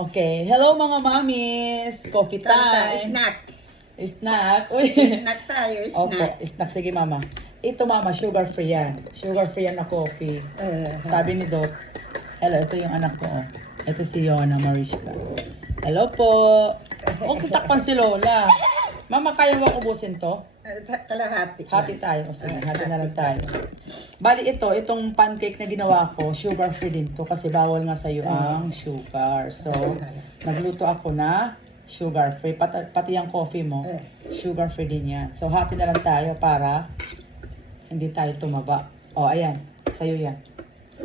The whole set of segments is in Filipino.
Okay. Hello mga mamis. Coffee time. Snack. Snack. Uy. Snack tayo, Opo, snack. snack. Sige mama. Ito mama, sugar free yan. Sugar free yan na coffee. Sabi ni Doc. Hello, ito yung anak ko. Oh. Ito si Yona Mariska. Hello po. Huwag takpan si Lola. Mama, kaya mo ubusin to? Kalahati. Happy tayo. O sige, happy na lang tayo. Bali itong pancake na ginawa ko, sugar free din to kasi bawal nga sa'yo ang sugar. So, nagluto ako na sugar free. Pati yung coffee mo, sugar free din yan. So, happy na lang tayo para hindi tayo tumaba. O, ayan. Sa'yo yan.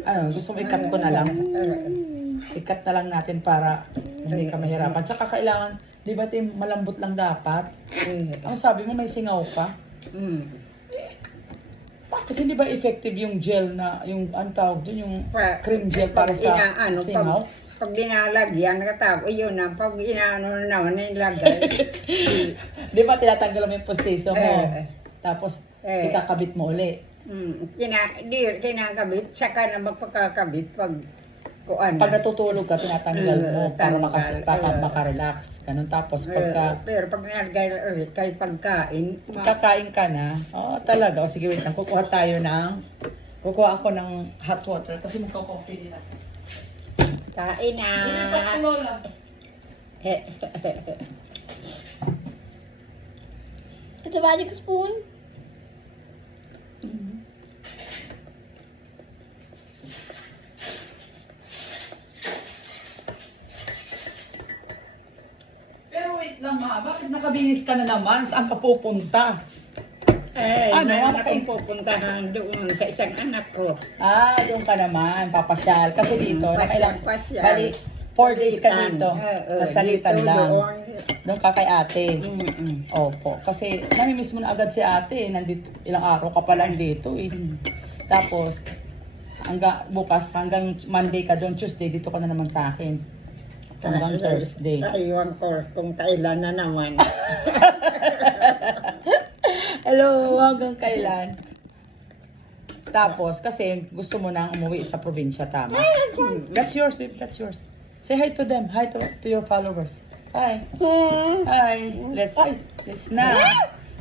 Ano, gusto mo ikat ko na lang? Ikat na lang natin para hindi ka mahirapan. Tsaka kailangan, di ba Tim, malambot lang dapat? Ang sabi mo, may singaw ka? Bakit hindi ba effective yung gel na, yung ang tawag dun, yung cream gel para sa singaw? Pag dinalagyan, nakatago, yun na, pag inaano na naman, nilagay. Di ba tinatanggal mo yung postiso mo? Tapos, ikakabit mo uli. Kinakabit, saka na magpagkakabit pag kuan. Pag natutulog ka, tinatanggal mo para makarelax. Ganun. Tapos, pero pag nilagay ulit, kahit pagkain, kakain ka na. Oo, talaga. O sige, wait lang. Kukuha ako ng hot water kasi magka-coffee din ako. kain na. Lola. It's a magic spoon. Pero wait lang ma, bakit nakabihis ka na naman? Saan ka pupunta? Ano? Ano? Akong pupuntahan doon sa isang anak ko. Doon ka naman, papasyal. Kasi dito, nakailang, Pasyal. bali, 4 days ka dito. Salitan dito, lang. doon. Doon ka kay ate. Opo. Kasi, namimiss mo na agad si ate. Nandito, ilang araw ka pa lang dito eh. Tapos, bukas, hanggang Monday ka doon, Tuesday, dito ka na naman sa akin. Hanggang Thursday. Iwan ko kung kailan na naman. Hello, hanggang kailan? Tapos, kasi gusto mo nang umuwi sa probinsya, tama? That's yours, babe. That's yours. Say hi to them. Hi to your followers. Hi. Hi. Let's na.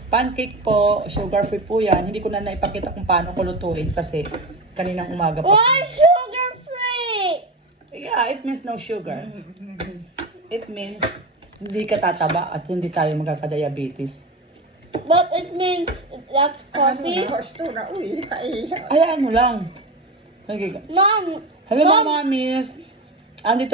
Pancake po, sugar free po yan. Hindi ko na naipakita kung paano ko lutuin kasi kaninang umaga pa. Why sugar free? Yeah, it means no sugar. It means hindi ka tataba at hindi tayo magkaka-diabetes. But it means that's coffee. Gusto na, uy, kaiya. Ay, ano lang. Mom. Hello, mga mamis. Andito